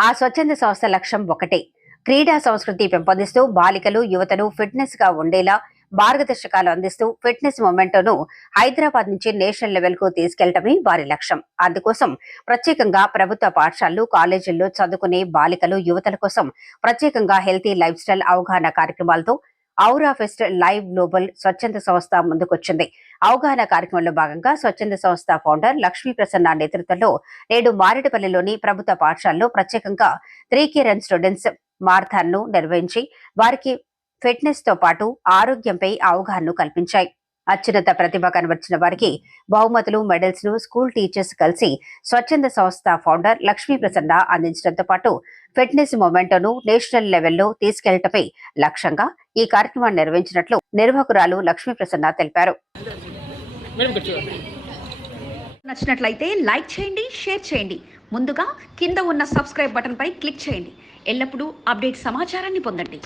ఆ స్వచ్ఛంద సంస్థ లక్ష్యం ఒకటే. క్రీడా సంస్కృతి పెంపొందిస్తూ బాలికలు యువతను ఫిట్నెస్గా ఉండేలా మార్గదర్శకాలు అందిస్తూ ఫిట్నెస్ మొమెంటోను హైదరాబాద్ నుంచి నేషనల్ లెవెల్కు తీసుకెళ్ళటమే వారి లక్ష్యం. అందుకోసం ప్రత్యేకంగా ప్రభుత్వ పాఠశాలలు కాలేజీల్లో చదువుకునే బాలికలు యువతల కోసం ప్రత్యేకంగా హెల్తీ లైఫ్ స్టైల్ అవగాహన కార్యక్రమాలతో ఔరా ఫెస్ట్ లైవ్ గ్లోబల్ స్వచ్ఛంద సంస్థ ముందుకొచ్చింది. అవగాహన కార్యక్రమంలో భాగంగా స్వచ్ఛంద సంస్థ ఫౌండర్ లక్ష్మీ ప్రసన్న నేతృత్వంలో నేడు మారేడుపల్లిలోని ప్రభుత్వ పాఠశాలలో ప్రత్యేకంగా త్రీ కే రన్ స్టూడెంట్స్ మార్థాన్ను నిర్వహించి వారికి ఫిట్నెస్తో పాటు ఆరోగ్యంపై అవగాహనను కల్పించాయి. అత్యున్నత ప్రతిభ కనబర్చిన వారికి బహుమతులు మెడల్స్ను స్కూల్ టీచర్స్ కలిసి స్వచ్ఛంద సంస్థ ఫౌండర్ లక్ష్మీ ప్రసన్న అందించడంతో పాటు ఫిట్నెస్ మొమెంటోను నేషనల్ లెవెల్లో తీసుకెళ్ళటపై లక్ష్యంగా ఈ కార్యక్రమాన్ని నిర్వహించినట్లు నిర్వాహకురాలు లక్ష్మీ ప్రసన్న తెలిపారు. నచ్చినట్లయితే లైక్ చేయండి షేర్ చేయండి. ముందుగా కింద ఉన్న సబ్స్క్రైబ్ బటన్పై క్లిక్ చేయండి. ఎల్లప్పుడూ అప్డేట్ సమాచారాన్ని పొందండి.